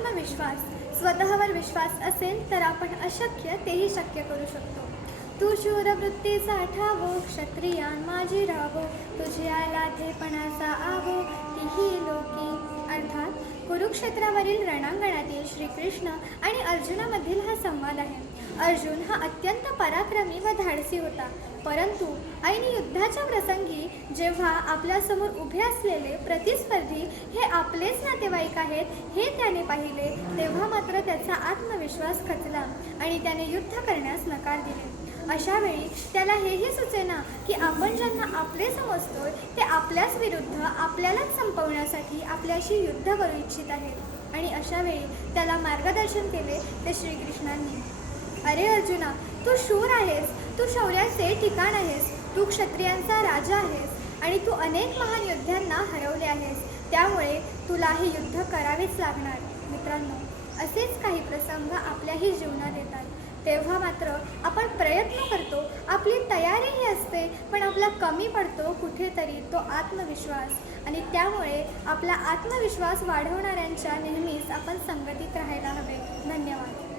आत्मविश्वास, स्वतःवर विश्वास असेल तर आपण अशक्य तेही शक्य करू शकतो. तू शूरवृत्तीचा ठावो, क्षत्रियान माझी राहो, तुझ्या लाथेपणाचा आवो, तीही लोकी. अर्थात कुरुक्षेत्रावरील रणांगणातील श्रीकृष्ण आणि अर्जुनामधील हा संवाद आहे. अर्जुन हा अत्यंत पराक्रमी व धाडसी होता, परंतु ऐन युद्धाच्या प्रसंगी जेव्हा आपल्यासमोर उभे असलेले प्रतिस्पर्धी हे आपलेच नातेवाईक आहेत हे त्याने पाहिले, तेव्हा मात्र त्याचा आत्मविश्वास खचला आणि त्याने युद्ध करण्यास नकार दिले. अशा वेळी त्याला हेही सुचेना की आपण ज्यांना आपले समजतोय ते आपल्याच विरुद्ध आपल्यालाच संपवण्यासाठी आपल्याशी युद्ध करू इच्छित आहेत. आणि अशा वेळी त्याला मार्गदर्शन केले ते श्रीकृष्णांनी. अरे अर्जुना, तू शूर आहेस, तू शौर्याचे ठिकाण आहेस, तू क्षत्रियांचा राजा आहेस आणि तू अनेक महान योद्ध्यांना हरवले आहेस, त्यामुळे तुला हे युद्ध करावेच लागणार. मित्रांनो, असेच काही प्रसंग आपल्याही जीवनात येतात, तेव्हा मात्र आपण प्रयत्न करतो, आपली तयारीही असते, पण आपला कमी पडतो कुठेतरी तो आत्मविश्वास. आणि त्यामुळे आपला आत्मविश्वास वाढवणाऱ्यांच्या नेहमीच आपण संगतीत राहायला हवे. धन्यवाद.